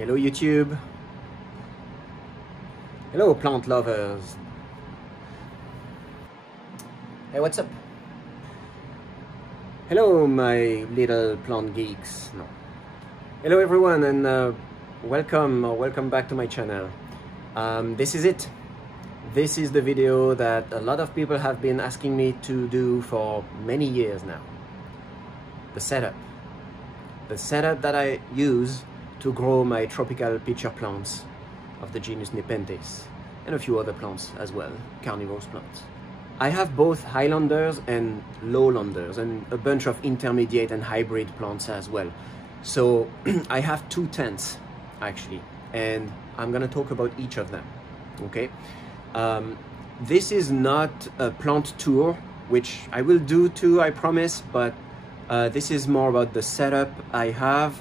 Hello YouTube. Hello plant lovers. Hey, what's up? Hello my little plant geeks. No. Hello everyone, and welcome back to my channel. This is it. This is the video that a lot of people have been asking me to do for many years now. The setup that I use to grow my tropical pitcher plants of the genus Nepenthes, and a few other plants as well, carnivorous plants. I have both Highlanders and Lowlanders and a bunch of intermediate and hybrid plants as well. So I have two tents actually, and I'm gonna talk about each of them, okay? This is not a plant tour, which I will do too, I promise, but this is more about the setup I have,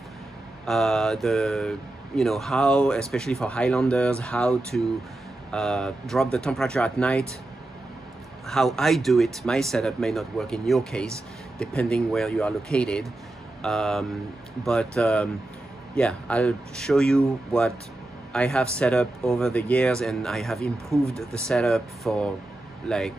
how, especially for Highlanders, how to drop the temperature at night, how I do it. My setup may not work in your case, depending where you are located. Yeah, I'll show you what I have set up over the years, and I have improved the setup I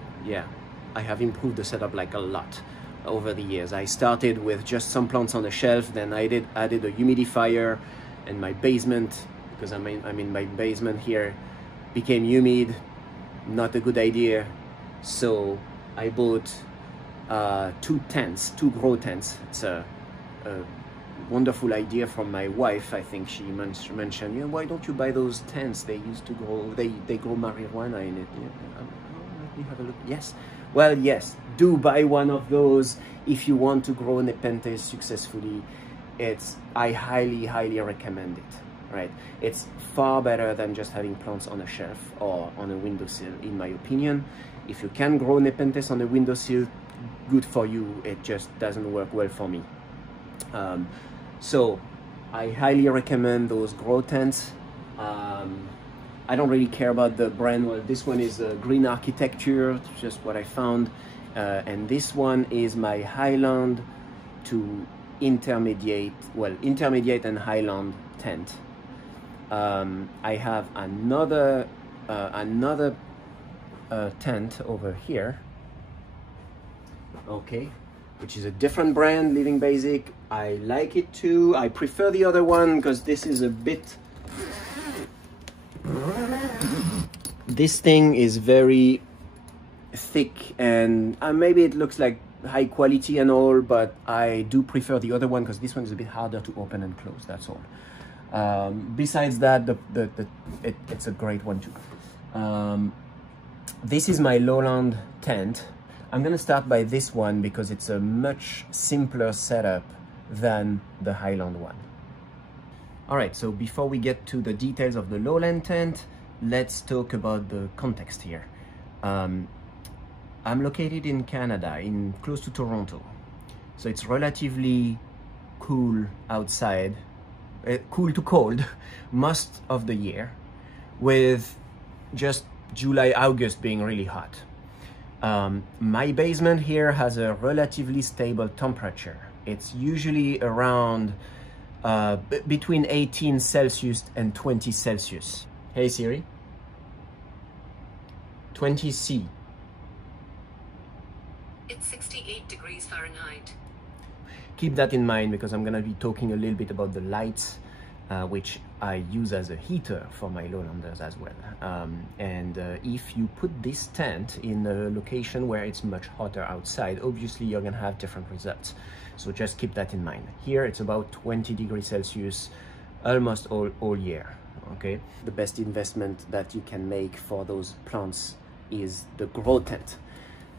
have improved the setup like a lot over the years. I started with just some plants on the shelf, then I added a humidifier, and my basement, because my basement here became humid, not a good idea. So I bought two grow tents. It's a wonderful idea from my wife. I think she mentioned, yeah, why don't you buy those tents? They used to grow, they grow marijuana in it. Yeah. Let me have a look. Yes. Well, yes, do buy one of those if you want to grow Nepenthes successfully. I highly recommend it, right? It's far better than just having plants on a shelf or on a windowsill, in my opinion. If you can grow Nepenthes on a windowsill, good for you. It just doesn't work well for me. So I highly recommend those grow tents. I don't really care about the brand. Well, this one is Green Architecture, just what I found. And this one is my Highland to intermediate and Highland tent. I have another tent over here, okay, which is a different brand, Living Basic. I like it too. I prefer the other one because this is a bit, this thing is very thick, and maybe it looks like high quality and all, but I do prefer the other one because this one is a bit harder to open and close, that's all. Besides that, it's a great one too. This is my Lowland tent. I'm gonna start by this one because it's a much simpler setup than the Highland one. All right, so before we get to the details of the Lowland tent, let's talk about the context here. I'm located in Canada, close to Toronto. So it's relatively cool outside, cool to cold most of the year, with just July, August being really hot. My basement here has a relatively stable temperature. It's usually around between 18 Celsius and 20 Celsius. Hey Siri, 20 C. It's 68 degrees Fahrenheit. Keep that in mind because I'm gonna be talking a little bit about the lights, which I use as a heater for my Lowlanders as well. If you put this tent in a location where it's much hotter outside, obviously you're gonna have different results. So just keep that in mind. Here it's about 20 degrees Celsius almost all year, okay? The best investment that you can make for those plants is the grow tent.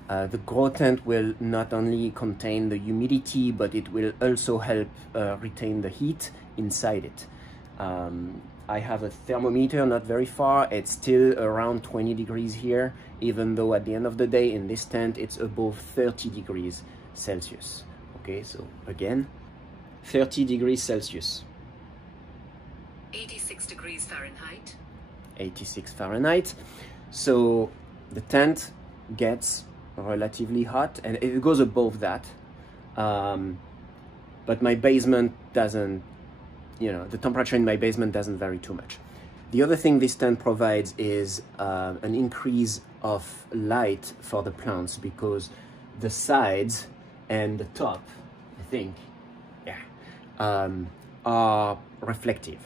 The grow tent will not only contain the humidity, but it will also help retain the heat inside it. I have a thermometer not very far. It's still around 20 degrees here, even though at the end of the day in this tent it's above 30 degrees Celsius. Okay, so again, 30 degrees Celsius. 86 degrees Fahrenheit. 86 Fahrenheit. So the tent gets relatively hot, and it goes above that. But my basement doesn't you know, the temperature in my basement doesn't vary too much. The other thing this tent provides is an increase of light for the plants, because the sides and the top, I think, are reflective.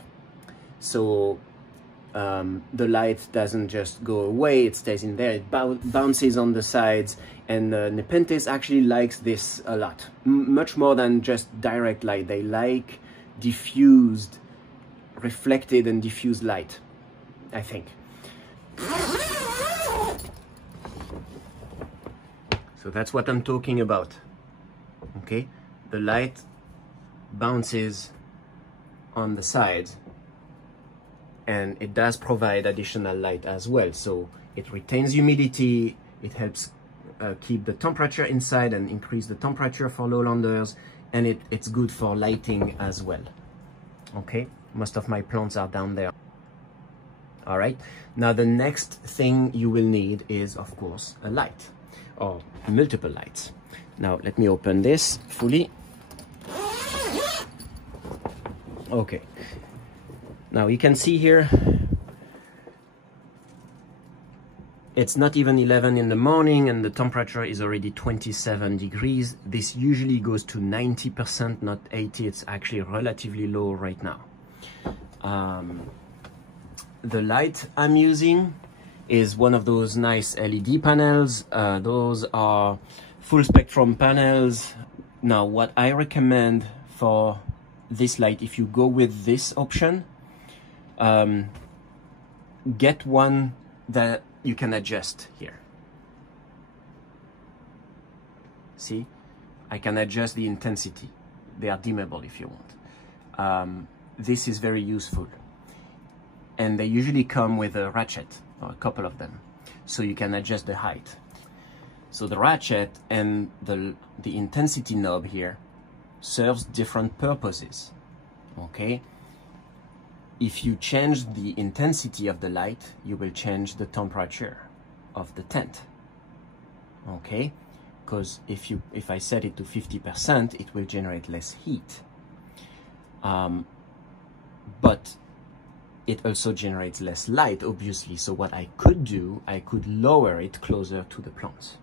So the light doesn't just go away, it stays in there, it bounces on the sides, and Nepenthes actually likes this a lot, much more than just direct light. They like diffused, reflected and diffused light, I think. So that's what I'm talking about, okay? The light bounces on the sides, and it does provide additional light as well. So it retains humidity, it helps keep the temperature inside and increase the temperature for lowlanders, and it's good for lighting as well. Okay, most of my plants are down there. All right, now the next thing you will need is, of course, a light, or multiple lights. Now let me open this fully. Okay, now you can see here, it's not even 11 in the morning and the temperature is already 27 degrees. This usually goes to 90%, not 80. It's actually relatively low right now. The light I'm using is one of those nice LED panels. Those are full spectrum panels. Now, what I recommend for this light, if you go with this option, get one that you can adjust here. See, I can adjust the intensity. They are dimmable if you want. This is very useful, and they usually come with a ratchet, or a couple of them, so you can adjust the height. So the ratchet and the intensity knob here serves different purposes, okay? If you change the intensity of the light, you will change the temperature of the tent, okay? Because if I set it to 50%, it will generate less heat. But it also generates less light, obviously. So what I could do, I could lower it closer to the plants,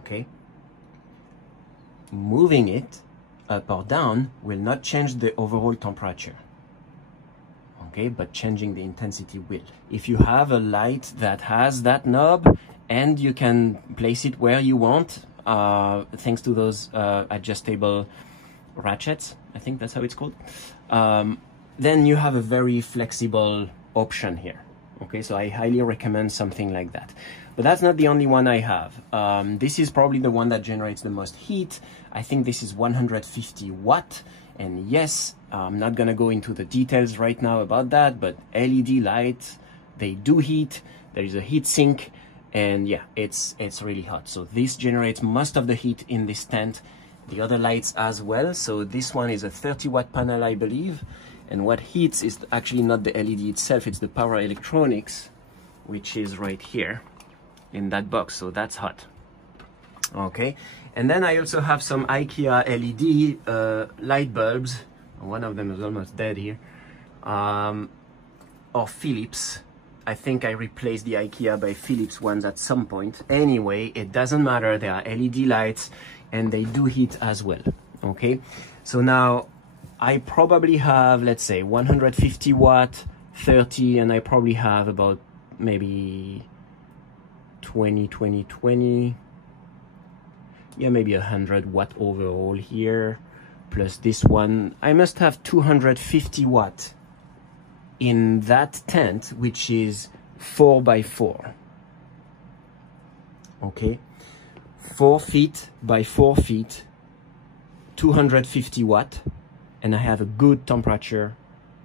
okay? Moving it up or down will not change the overall temperature, okay, but changing the intensity will. If you have a light that has that knob and you can place it where you want, thanks to those adjustable ratchets, I think that's how it's called, then you have a very flexible option here, okay? So I highly recommend something like that. But that's not the only one I have. This is probably the one that generates the most heat. I think this is 150 watt. And yes, I'm not gonna go into the details right now about that, but LED lights, they do heat. There is a heat sink, and yeah, it's really hot. So this generates most of the heat in this tent. The other lights as well. So this one is a 30 watt panel, I believe. And what heats is actually not the LED itself, it's the power electronics, which is right here in that box, so that's hot. Okay, and then I also have some IKEA LED light bulbs. One of them is almost dead here. Or Philips. I think I replaced the IKEA by Philips ones at some point. Anyway, it doesn't matter, they are LED lights and they do heat as well, okay? So now, I probably have, let's say, 150 watt, 30, and I probably have about maybe 20, yeah, maybe 100 watt overall here, plus this one. I must have 250 watt in that tent, which is 4 by 4, okay? 4 feet by 4 feet, 250 watt, and I have a good temperature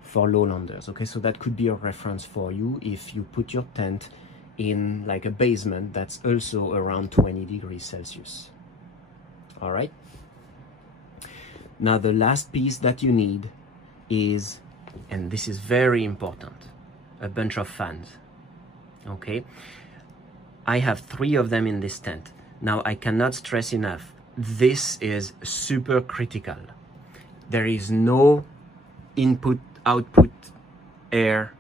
for lowlanders, okay? So that could be a reference for you if you put your tent in like a basement that's also around 20 degrees Celsius. All right. Now the last piece that you need is, and this is very important, a bunch of fans, okay? I have 3 of them in this tent. Now I cannot stress enough, this is super critical. There is no input, output air,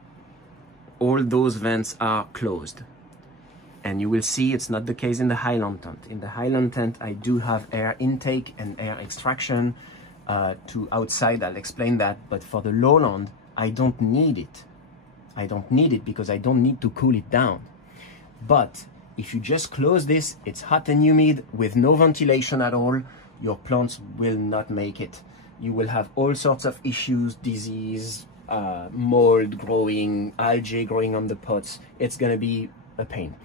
all those vents are closed. And you will see it's not the case in the Highland tent. In the Highland tent, I do have air intake and air extraction to outside. I'll explain that. But for the Lowland, I don't need it. I don't need it because I don't need to cool it down. But if you just close this, it's hot and humid with no ventilation at all, your plants will not make it. You will have all sorts of issues, disease, mold growing, algae growing on the pots. It's gonna be a pain.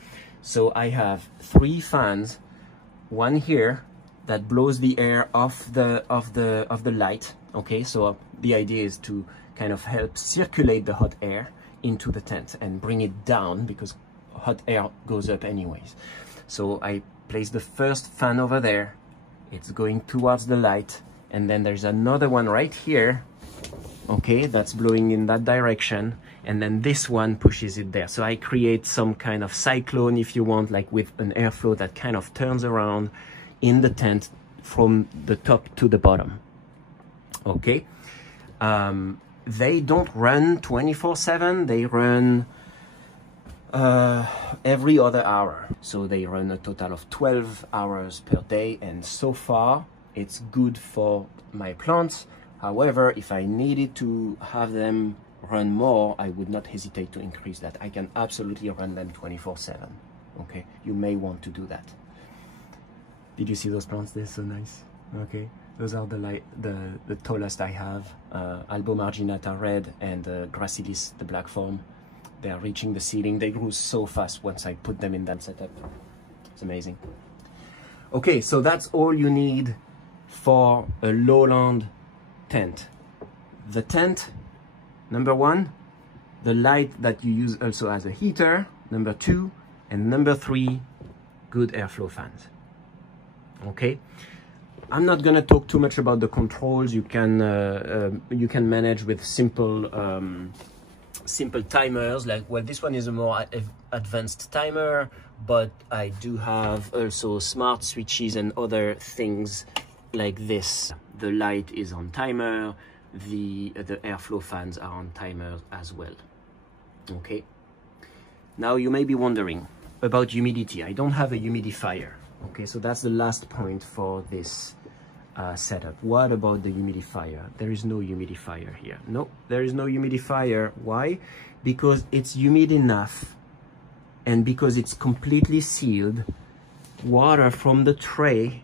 So I have 3 fans, one here that blows the air off the light. Okay, so the idea is to kind of help circulate the hot air into the tent and bring it down because hot air goes up anyways. So I place the first fan over there, it's going towards the light, and then there's another one right here, okay, that's blowing in that direction, and then this one pushes it there. So I create some kind of cyclone, if you want, like with an airflow that kind of turns around in the tent from the top to the bottom. Okay, they don't run 24/7, they run every other hour. So they run a total of 12 hours per day, and so far it's good for my plants. However, if I needed to have them run more, I would not hesitate to increase that. I can absolutely run them 24/7. Okay, you may want to do that. Did you see those plants? They're so nice. Okay, those are the tallest I have. Albo marginata red and Gracilis, the black form. They are reaching the ceiling. They grew so fast once I put them in that setup. It's amazing. Okay, so that's all you need for a Lowland tent. The tent, number 1, the light that you use also as a heater, number 2, and number 3, good airflow fans. Okay, I'm not gonna talk too much about the controls. You can manage with simple timers. Like, well, this one is a more advanced timer, but I do have also smart switches and other things like this. The light is on timer, the airflow fans are on timer as well. Okay, now you may be wondering about humidity. I don't have a humidifier. Okay, so that's the last point for this setup. What about the humidifier? There is no humidifier here. No, there is no humidifier. Why? Because it's humid enough, and because it's completely sealed, water from the tray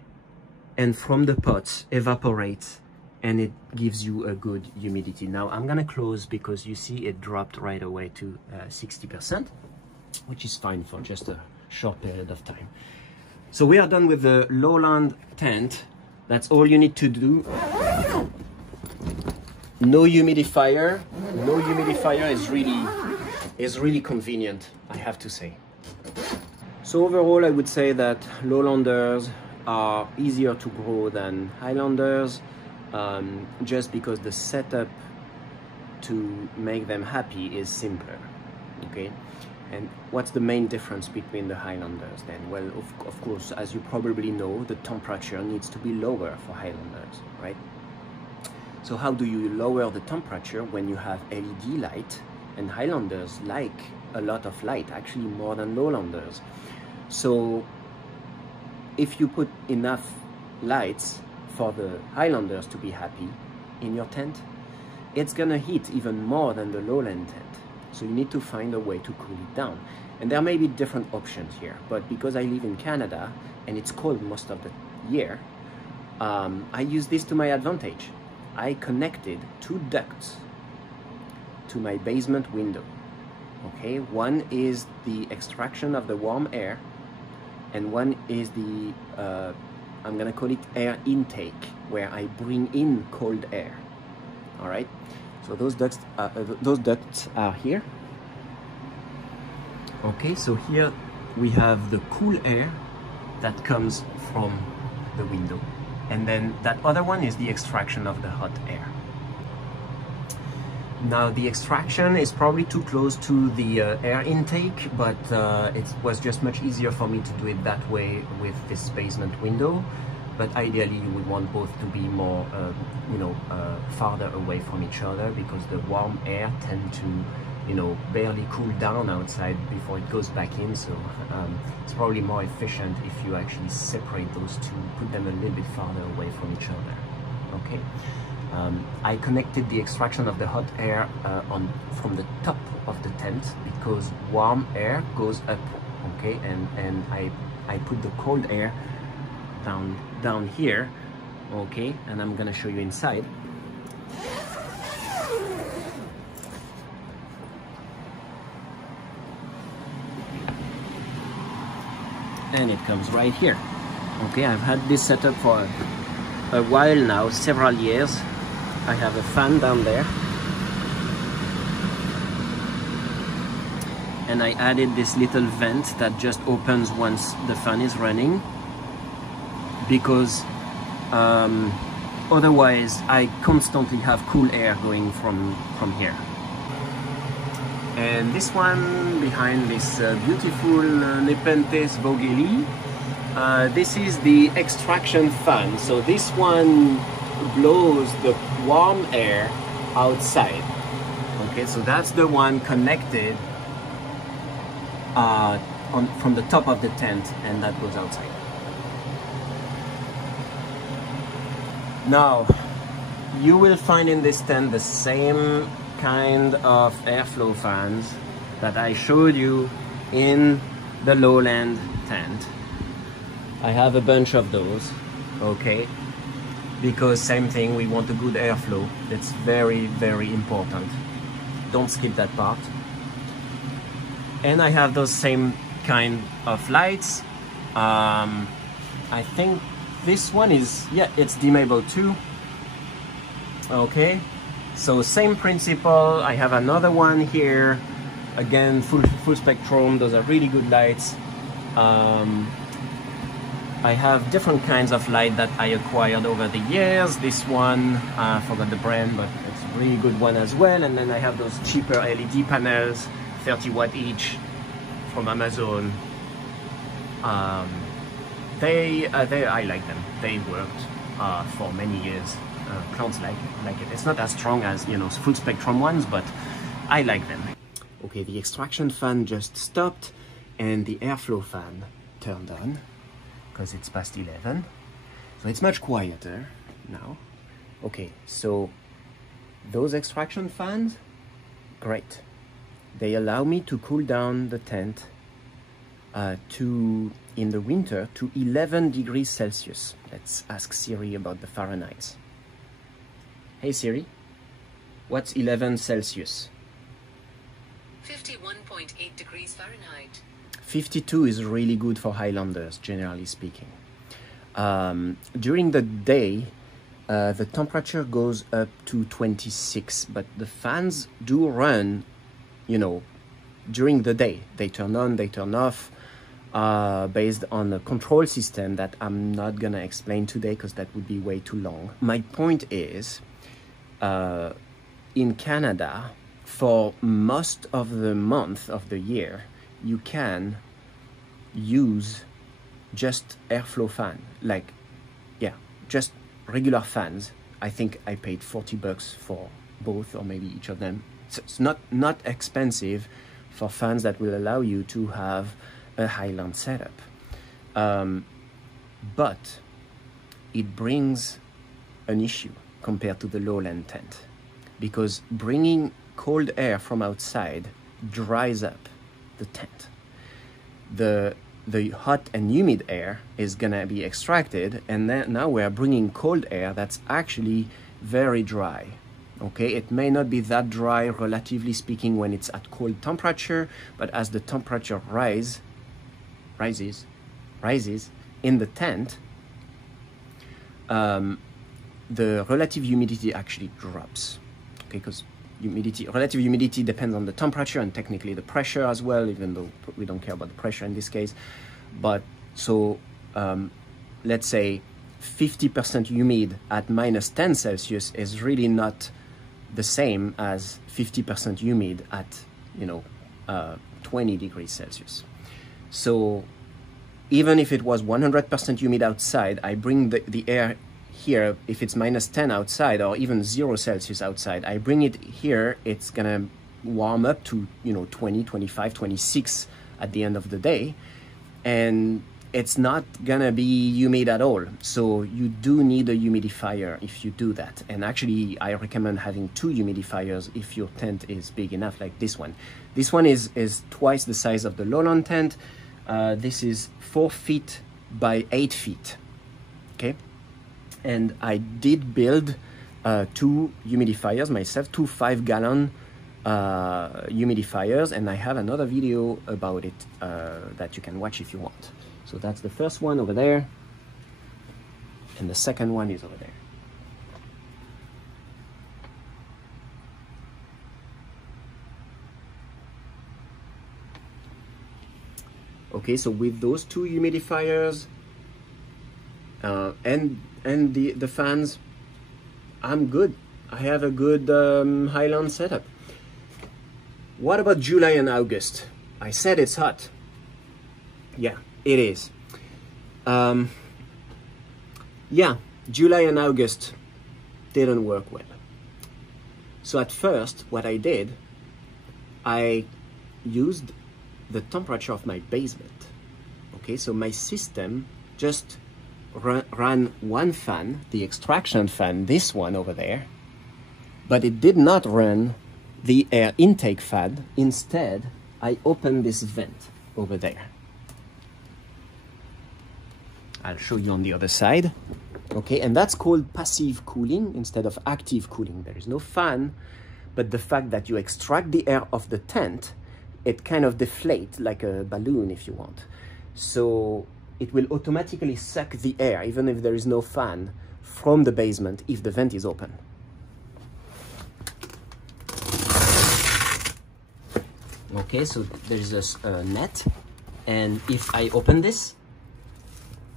and from the pots evaporates, and it gives you a good humidity. Now I'm gonna close because you see it dropped right away to 60%, which is fine for just a short period of time. So we are done with the Lowland tent. That's all you need to do. No humidifier. No humidifier is really convenient, I have to say. So overall, I would say that Lowlanders are easier to grow than Highlanders, just because the setup to make them happy is simpler. Okay. And what's the main difference between the Highlanders then? Well, of course, as you probably know, the temperature needs to be lower for Highlanders, right? So how do you lower the temperature when you have LED light? And Highlanders like a lot of light, actually more than Lowlanders. So if you put enough lights for the Highlanders to be happy in your tent, it's gonna heat even more than the Lowland tent. So you need to find a way to cool it down. And there may be different options here, but because I live in Canada and it's cold most of the year, I use this to my advantage. I connected 2 ducts to my basement window. Okay, one is the extraction of the warm air, and one is the, I'm gonna call it air intake, where I bring in cold air. All right. So those ducts are here. Okay, so here we have the cool air that comes from the window. And then that other one is the extraction of the hot air. Now the extraction is probably too close to the air intake, but it was just much easier for me to do it that way with this basement window. but ideally you would want both to be more, farther away from each other, because the warm air tend to, barely cool down outside before it goes back in. So it's probably more efficient if you actually separate those two, put them a little bit farther away from each other. Okay. I connected the extraction of the hot air from the top of the tent, because warm air goes up. Okay, and I put the cold air down here. Okay, and I'm gonna show you inside. And it comes right here. Okay, I've had this set up for a while now, several years. I have a fan down there, and I added this little vent that just opens once the fan is running, because otherwise I constantly have cool air going from here. And this one behind this beautiful Nepenthes Vogeli, this is the extraction fan. So this one blows the warm air outside. Okay, so that's the one connected from the top of the tent, and that goes outside. Now, you will find in this tent the same kind of airflow fans that I showed you in the Lowland tent. I have a bunch of those, okay? Because same thing, we want a good airflow. It's very, very important. Don't skip that part. And I have those same kind of lights. I think this one is, yeah, it's dimmable too. Okay, so same principle. I have another one here. Again, full spectrum. Those are really good lights. I have different kinds of light that I acquired over the years. This one, I forgot the brand, but it's a really good one as well. And then I have those cheaper LED panels, 30 watt each, from Amazon. I like them. They worked for many years. Plants like it. It's not as strong as, full spectrum ones, but I like them. Okay, the extraction fan just stopped, and the airflow fan turned on, because it's past 11. So it's much quieter now. Okay, so those extraction fans, great. They allow me to cool down the tent in the winter to 11 degrees Celsius. Let's ask Siri about the Fahrenheit. Hey Siri, what's 11 Celsius? 51.8 degrees Fahrenheit. 52 is really good for Highlanders, generally speaking. During the day, the temperature goes up to 26, but the fans do run, during the day. They turn on, they turn off, based on a control system that I'm not gonna explain today because that would be way too long. My point is, in Canada, for most of the month of the year, you can use just airflow fan, just regular fans. I think I paid $40 for both, or maybe each of them. So it's not expensive for fans that will allow you to have a Highland setup. But it brings an issue compared to the Lowland tent, because bringing cold air from outside dries up the tent. The hot and humid air is gonna be extracted, and then now we're bringing cold air that's actually very dry. Okay, it may not be that dry relatively speaking when it's at cold temperature, but as the temperature rises in the tent, the relative humidity actually drops. Okay, because relative humidity depends on the temperature and technically the pressure as well, even though we don't care about the pressure in this case. But so let's say 50% humid at minus 10 Celsius is really not the same as 50% humid at 20 degrees Celsius. So even if it was 100% humid outside, I bring the air here, if it's -10 outside or even 0 Celsius outside, I bring it here, it's gonna warm up to, you know, 20, 25, 26 at the end of the day. And it's not gonna be humid at all. So you do need a humidifier if you do that. And actually, I recommend having 2 humidifiers if your tent is big enough, like this one. This one is twice the size of the Lowland tent. This is 4 feet by 8 feet, okay? And I did build 2 humidifiers myself, 2 5-gallon humidifiers, and I have another video about it that you can watch if you want. So that's the first one over there, and the second one is over there. Okay, so with those 2 humidifiers and the fans, I'm good. I have a good Highland setup. What about July and August? I said it's hot. Yeah, it is. Yeah, July and August didn't work well. So at first, what I did, I used the temperature of my basement. Okay, so my system just ran one fan, the extraction fan, this one over there, but it did not run the air intake fan. Instead, I opened this vent over there. I'll show you on the other side. Okay, and that's called passive cooling instead of active cooling. There is no fan, but the fact that you extract the air of the tent, it kind of deflates like a balloon if you want. So it will automatically suck the air, even if there is no fan, from the basement if the vent is open. Okay, so there's a net, and if I open this,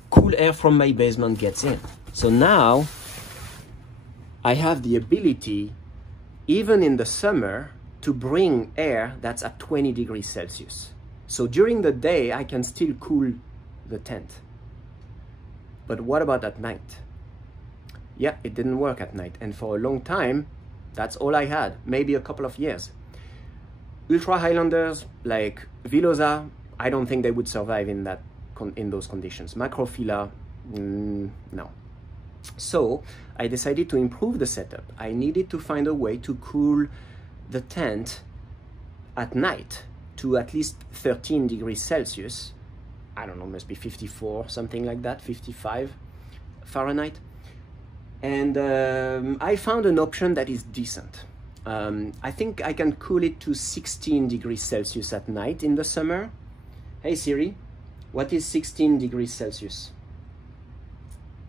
cool air from my basement gets in. So now I have the ability, even in the summer, to bring air that's at 20 degrees Celsius. So during the day, I can still cool the tent. But what about at night? Yeah, it didn't work at night. And for a long time, that's all I had, maybe a couple of years. Ultra Highlanders like Villosa, I don't think they would survive in those conditions. Macrophylla, no. So I decided to improve the setup. I needed to find a way to cool the tent at night to at least 13 degrees Celsius. I don't know, must be 54, something like that, 55 Fahrenheit. And I found an option that is decent. I think I can cool it to 16 degrees Celsius at night in the summer. Hey Siri, what is 16 degrees Celsius?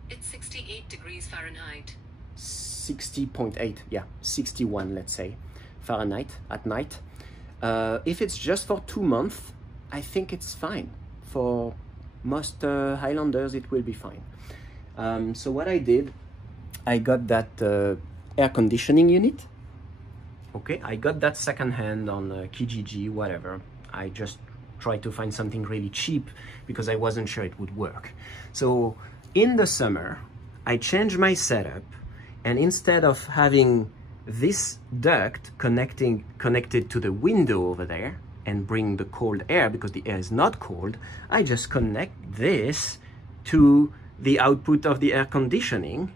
It's 68 degrees Fahrenheit. 60.8, yeah, 61, let's say, Fahrenheit at night. If it's just for 2 months, I think it's fine. For most Highlanders, it will be fine. So what I did, I got that air conditioning unit. Okay, I got that secondhand on Kijiji, whatever. I just tried to find something really cheap because I wasn't sure it would work. So in the summer, I changed my setup, and instead of having this duct connected to the window over there and bring the cold air because the air is not cold, I just connect this to the output of the air conditioning.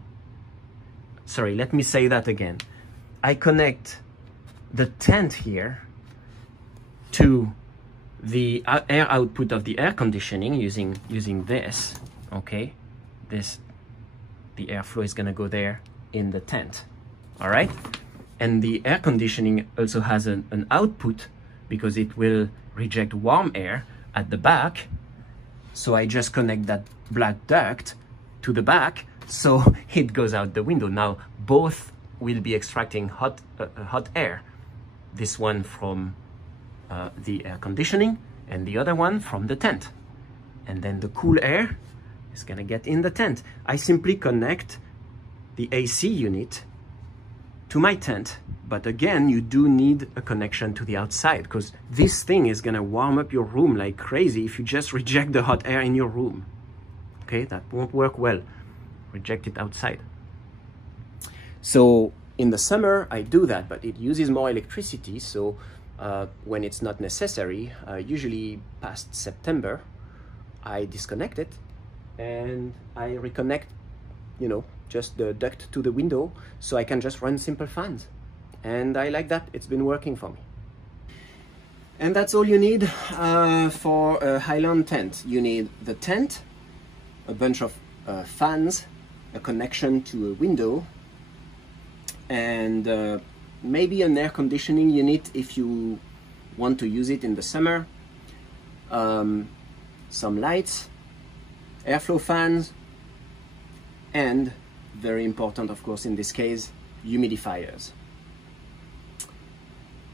Sorry, let me say that again. I connect the tent here to the air output of the air conditioning using this, okay? The airflow is gonna go there in the tent, all right? And the air conditioning also has an output because it will reject warm air at the back. So I just connect that black duct to the back, so it goes out the window. Now both will be extracting hot air. This one from the air conditioning and the other one from the tent. And then the cool air is gonna get in the tent. I simply connect the AC unit to my tent. But again, you do need a connection to the outside, because this thing is gonna warm up your room like crazy if you just reject the hot air in your room. Okay, that won't work well. Reject it outside. So in the summer, I do that, but it uses more electricity. So when it's not necessary, usually past September, I disconnect it and I reconnect, you know, just the duct to the window, so I can just run simple fans. And I like that. It's been working for me. And that's all you need for a Highland tent. You need the tent, a bunch of fans, a connection to a window, and maybe an air conditioning unit if you want to use it in the summer, some lights, airflow fans, and very important, of course, in this case, humidifiers.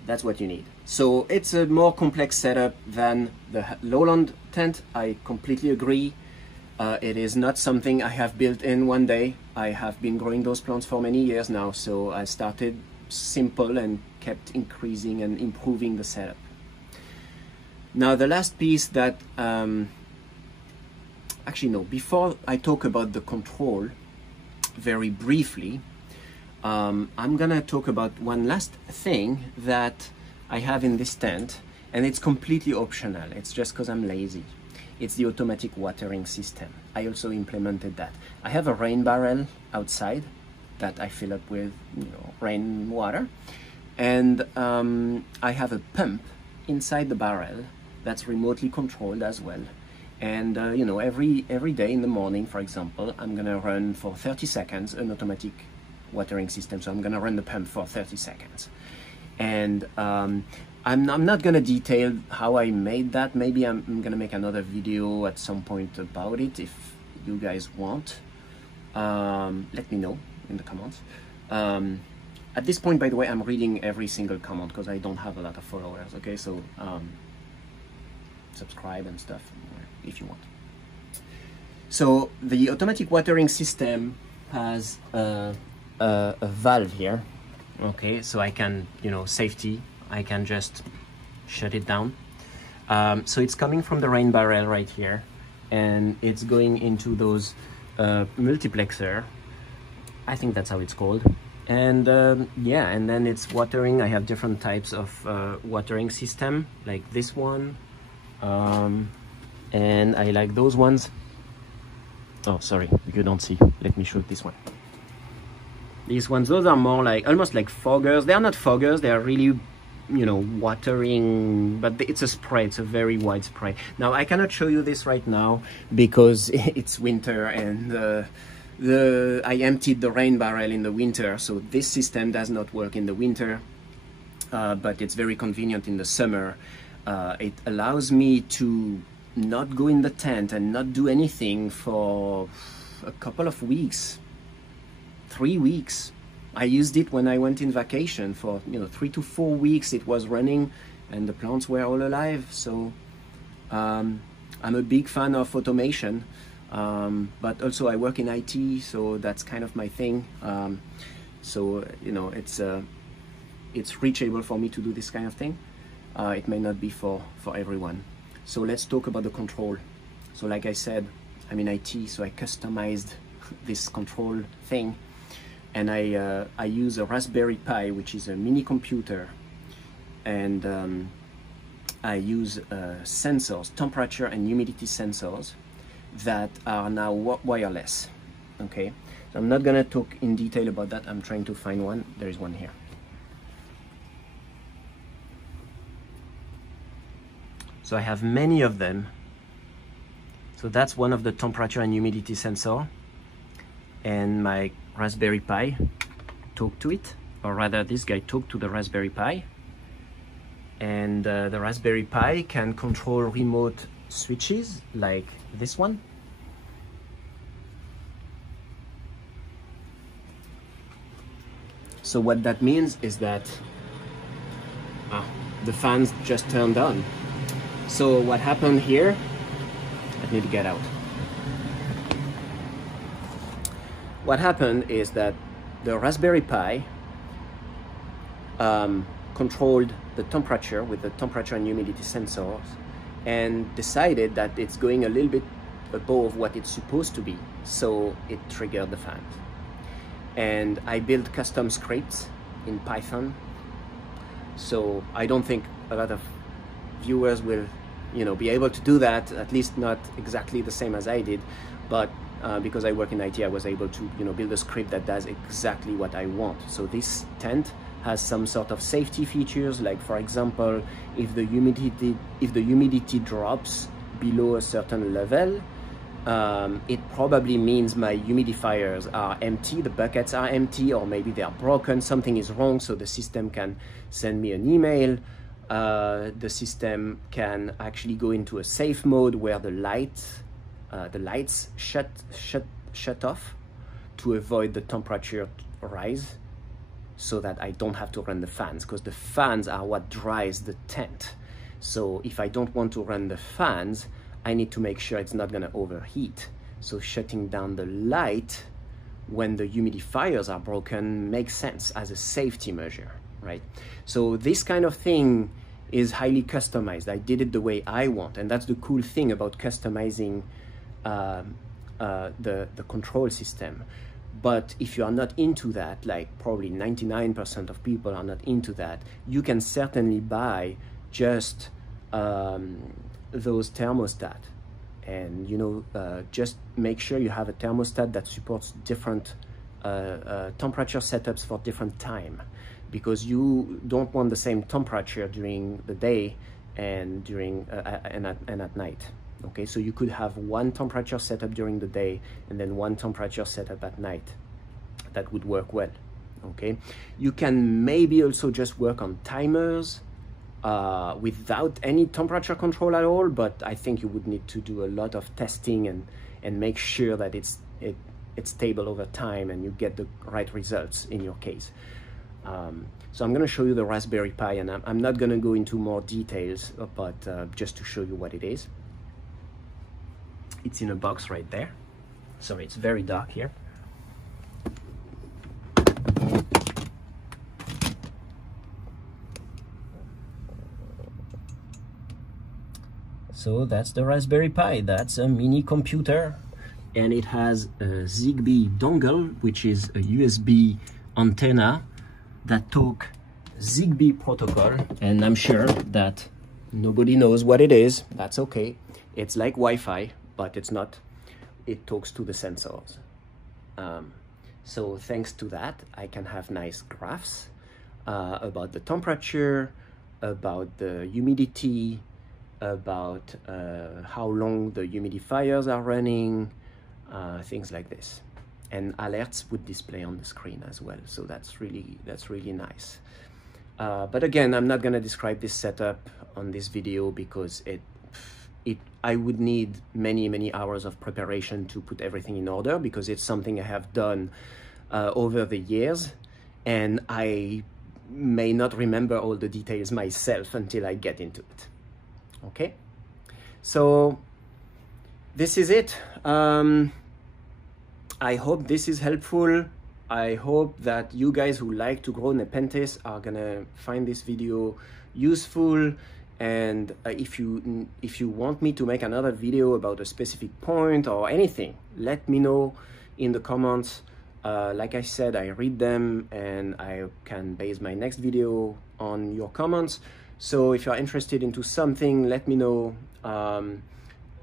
That's what you need. So it's a more complex setup than the Lowland tent. I completely agree. It is not something I have built in one day. I have been growing those plants for many years now, so I started simple and kept increasing and improving the setup. Now the last piece that, actually no, before I talk about the control very briefly, I'm gonna talk about one last thing that I have in this tent, and it's completely optional. It's just because I'm lazy. It's the automatic watering system. I also implemented that. I have a rain barrel outside that I fill up with, you know, rainwater, and I have a pump inside the barrel that's remotely controlled as well. And you know, every day in the morning, for example, I'm gonna run for 30 seconds an automatic watering system. So I'm gonna run the pump for 30 seconds. And I'm not gonna detail how I made that. Maybe I'm gonna make another video at some point about it if you guys want. Let me know in the comments. At this point, by the way, I'm reading every single comment because I don't have a lot of followers, okay? So subscribe and stuff if you want. So the automatic watering system has a valve here, okay? So I can, you know, safety, I can just shut it down. So it's coming from the rain barrel right here, and it's going into those multiplexer. I think that's how it's called. And yeah, and then it's watering. I have different types of watering system, like this one, and I like those ones. Oh, sorry, you don't see. Let me show this one. These ones, those are more like, almost like foggers. They are not foggers, they are really, you know, watering, but it's a spray, it's a very wide spray. Now, I cannot show you this right now because it's winter, and I emptied the rain barrel in the winter, so this system does not work in the winter, but it's very convenient in the summer. It allows me to not go in the tent and not do anything for a couple of weeks, 3 weeks. I used it when I went in vacation for, you know, 3 to 4 weeks. It was running and the plants were all alive. So I'm a big fan of automation, but also I work in IT, so that's kind of my thing. So you know, it's reachable for me to do this kind of thing. It may not be for everyone. So let's talk about the control. So like I said, I'm in IT, so I customized this control thing. And I use a Raspberry Pi, which is a mini computer, and I use sensors, temperature and humidity sensors that are now wireless. Okay, so I'm not gonna talk in detail about that. I'm trying to find one. There is one here. So I have many of them. So that's one of the temperature and humidity sensor, and my Raspberry Pi talked to it, or rather this guy talked to the Raspberry Pi, and the Raspberry Pi can control remote switches like this one. So what that means is that the fans just turned on. So what happened here, I need to get out. What happened is that the Raspberry Pi controlled the temperature with the temperature and humidity sensors and decided that it's going a little bit above what it's supposed to be, so it triggered the fans. And I built custom scripts in Python, so I don't think a lot of viewers will, you know, be able to do that, at least not exactly the same as I did, but because I work in IT, I was able to, you know, build a script that does exactly what I want. So this tent has some sort of safety features, like for example, if the humidity drops below a certain level, it probably means my humidifiers are empty, the buckets are empty, or maybe they are broken, something is wrong, so the system can send me an email. The system can actually go into a safe mode where the lights shut off to avoid the temperature rise, so that I don't have to run the fans, because the fans are what dries the tent. So if I don't want to run the fans, I need to make sure it's not going to overheat. So shutting down the light when the humidifiers are broken makes sense as a safety measure, right? So this kind of thing is highly customized. I did it the way I want, and that's the cool thing about customizing the control system. But if you are not into that, like probably 99% of people are not into that, you can certainly buy just those thermostat, and you know, just make sure you have a thermostat that supports different temperature setups for different time, because you don't want the same temperature during the day and during and at night. Okay, so you could have one temperature setup during the day and then one temperature setup at night. That would work well. Okay, you can maybe also just work on timers without any temperature control at all, but I think you would need to do a lot of testing and make sure that it's stable over time and you get the right results in your case. So I'm going to show you the Raspberry Pi, and I'm not going to go into more details, but just to show you what it is. It's in a box right there. Sorry, it's very dark here. So that's the Raspberry Pi. That's a mini computer, and it has a Zigbee dongle, which is a USB antenna that talk Zigbee protocol, and I'm sure that nobody knows what it is. That's okay. It's like Wi-Fi, but it's not. It talks to the sensors. So thanks to that, I can have nice graphs about the temperature, about the humidity, about how long the humidifiers are running, things like this. And alerts would display on the screen as well. So that's really nice. But again, I'm not going to describe this setup on this video because I would need many hours of preparation to put everything in order, because it's something I have done over the years, and I may not remember all the details myself until I get into it. Okay, so this is it. I hope this is helpful. I hope that you guys who like to grow Nepenthes are gonna find this video useful. And if you want me to make another video about a specific point or anything, let me know in the comments. Like I said, I read them and I can base my next video on your comments. So if you're interested into something, let me know, and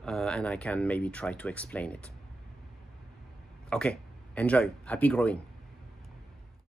I can maybe try to explain it. Okay, enjoy. Happy growing.